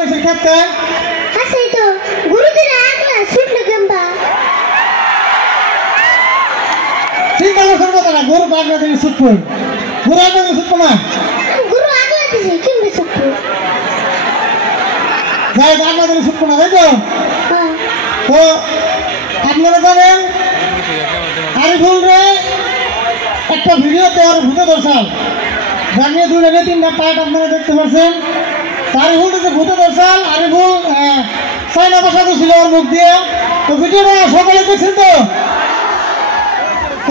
এসে খেতে হাসি তো গুরুদের আগলা শুনলে কেমবা চিন্তা করছেন কথা না গরু আগলা দিলে সুপ কই গরু আগলা দিলে সুপ না গুরু আগলা দিছে কেমবে সুপ্পু যাই আগলা দিলে সুপ না তাই তো হ্যাঁ তো আপনারা জানেন আরিফুল রে একটা ভিডিওতে আর ভূতে দর্শাল জানিয়ে দুটো তিনটা পার্ট আপনারা দেখতে পাচ্ছেন আরিফুল যে ভূতে দর্শাল আরিফুল চাইনা ভাষা ছিল ওর মুখ দিয়ে তো ভিডিওটা সকালে দেখছেন তো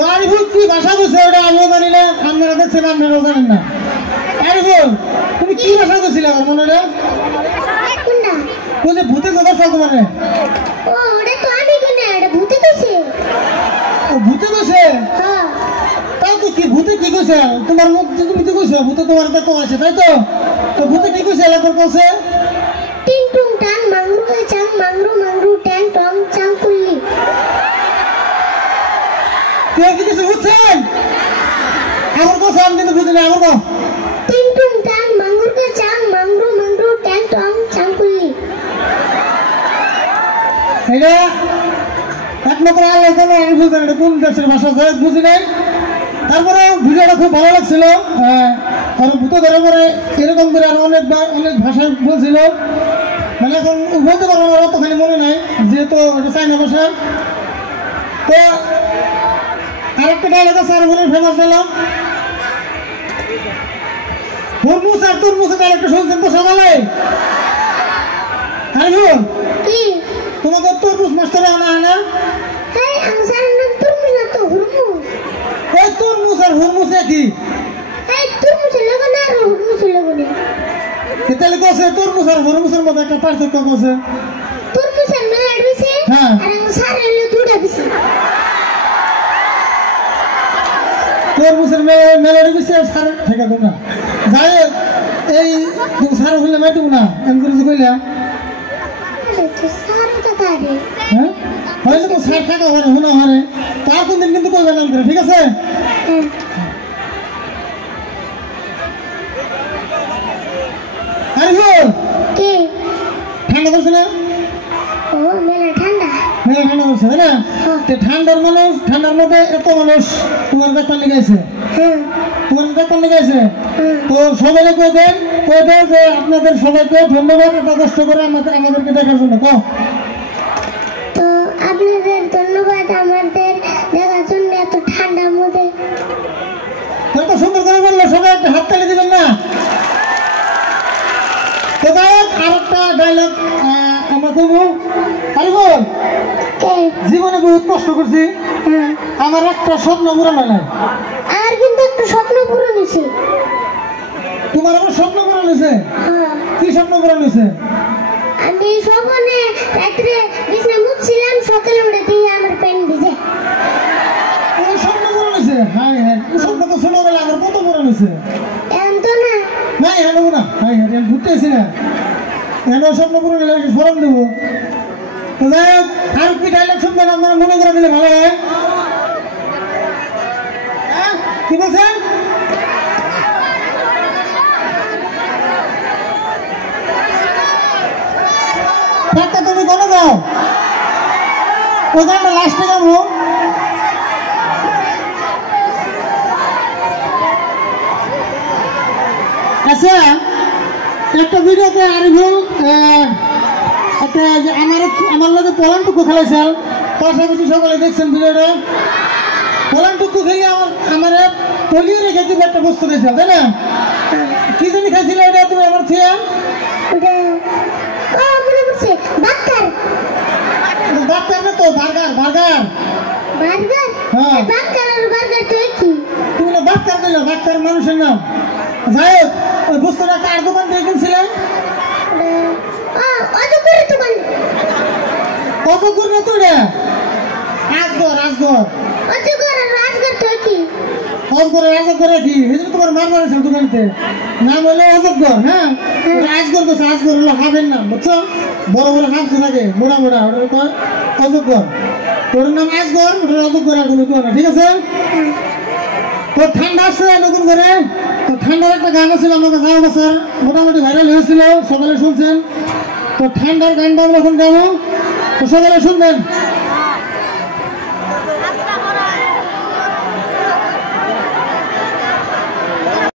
আরিফুল কি ভাষা বলছে ওটা আমিও জানি না আপনারা দেখছেন আপনারাও জানেন না আরিফুল তুমি কি ভাষা বলছিলে আমার মনে হয় কোনটা বলছে ভূতে কথা চাল তোমার ও ওটা তো আমি কোনে এটা ভূতে কইছে ও ভূতে কইছে হ্যাঁ তাও তো কি ভূতে কি কইছে তোমার মুখ তুমি তো কইছো ভূতে তোমার তো আছে তাই তো তো ভূতে কি কইছে এলাকার কাছে টিং টুং টাং মাংরু কে চাং মাংরু মাংরু ট্যাং টং চাং কুল্লি কেউ কি কিছু বুঝছেন আমার কথা আমি কিন্তু বুঝি না আমার কথা টিং টুং টাং মাংরু কে চাং মাংরু মাংরু ট্যাং টং চাং কুল্লি এটা একমাত্র আল্লাহ জানে আমি বুঝি না কোন দেশের ভাষা যায় বুঝি নাই তারপরে ভিডিওটা খুব ভালো লাগছিল আর ভূতে ধরে পরে এরকম করে আরো অনেক ভাষায় বলছিল মানে এখন বলতে পারবো না অতখানি মনে নাই যেহেতু এটা চাইনা ভাষা তো আরেকটা ডায়লগ আছে আর মনে ফেমাস দিলাম তরমুজ আর তরমুজের ডায়লগটা শুনছেন তো সকালে আরিফুল কি তোমাকে তরমুজ মাস্টার আনা হয় না এই আনসার নাম তুরমুজ না তো হুরমুজ ওই তরমুজ আর হুরমুজ একই এই তুরমুজ লাগো না আর হুরমুজ লাগো না তাহলে কছে তরমুজ আর হুরমুজের মধ্যে একটা পার্থক্য কছে তুরমুজ এর মেলা দিছে হ্যাঁ আর আনসার এলো দুটা দিছে তরমুজের মেলারি দিছে আর সার ঠেকা দেব না যাই এই সার হইলে মেটু না এমন করে কইলা তো সার তো কারে হ্যাঁ হইলে তো সার থাকা হয় হুনা হয় তার কোনদিন কিন্তু কইবেন না করে ঠিক আছে আরিফুল কে ঠান্ডা পড়ছে না ও মেলা ঠান্ডা মেলা ঠান্ডা পড়ছে তাই না তো ঠান্ডার মধ্যে এত মানুষ তোমার দেখবার লেগে আছে হ্যাঁ তোমার দেখবার লেগে আছে তো সবাইকে কই দেন যে আপনাদের সবাইকে ধন্যবাদ এত কষ্ট করে আমাদেরকে দেখার জন্য কও তো আপনাদের ধন্যবাদ আমাদের দেখার জন্য এত ঠান্ডার মধ্যে এত সুন্দর করে বললো সবাই একটা হাততালি দিবেন না তো যাই হোক আরেকটা ডায়লগ আমরা করবো আরিফুল কে জীবনে বহুত কষ্ট করছি হ্যাঁ আমার একটা স্বপ্ন পূরণ হয় না আর কিন্তু একটা স্বপ্ন পূরণ হয়েছে তোমার আমার স্বপ্ন পূরণ হয়েছে হ্যাঁ কি স্বপ্ন পূরণ হয়েছে আমি স্বপ্নে রাত্রে বিছনা মুছছিলাম সকালে উঠে দিয়ে আমার প্যান্ট ভিজে ওই স্বপ্ন পূরণ হয়েছে হ্যাঁ হ্যাঁ ওই স্বপ্ন তো ছোটবেলা আমার কত পূরণ হয়েছে এখন তো না না এখানে না হ্যাঁ হ্যাঁ ঘুরতে এসি না এখানে ওই স্বপ্ন পূরণ হলে স্মরণ দেবো তো যাই হোক আর কি ডায়লগ শুনবেন আপনারা মনে করে দিলে ভালো হয় হ্যাঁ কি বলছেন টাকা তুমি কোনো দাও ওই গানটা লাস্টে যাবো আচ্ছা একটা ভিডিওতে আরিফুল একটা আমার লোকে পলানটুকু খেলেছেন পাশাপাশি সকালে দেখছেন ভিডিওটা পলানটুকু খেলে আমার তলিয়ে রেখে তুমি একটা বস্তু খেয়েছিল তাই না কি জানি খাইছিল এটা তুমি আমার খেয়ে ওটা ও মনে পড়ছে বাক্কার ডাক্তার না তো বার্গার বার্গার হ্যাঁ। বাক্কার আর বার্গার তো একই তুমি না ডাক্তার দিল ডাক্তার মানুষের নাম যাই হোক ওই বস্তুটা কার দোকান থেকে কিনছিলে অজগরের দোকান অজগর না তো রে আজগর অজগর আর রাজগর তো একই অজগর কি এই জন্য তোমার মার মারেছিল দোকানতে নাম হলো অজগর হ্যাঁ আজগর বসে আজগর হলো হাবের নাম বুঝছো বড় বড় হাত থাকে মোড়া ওটা কয় অজগর ওর নাম আজগর ওটা অজগর আর কোনো কেউ না ঠিক আছে তো ঠান্ডা আসছে নতুন করে তো ঠান্ডার একটা গান ছিল আমাকে যাওয়া বছর মোটামুটি ভাইরাল হয়েছিল সকালে শুনছেন তো ঠান্ডার গানটা আমরা এখন গাবো, তো সকালে শুনবেন।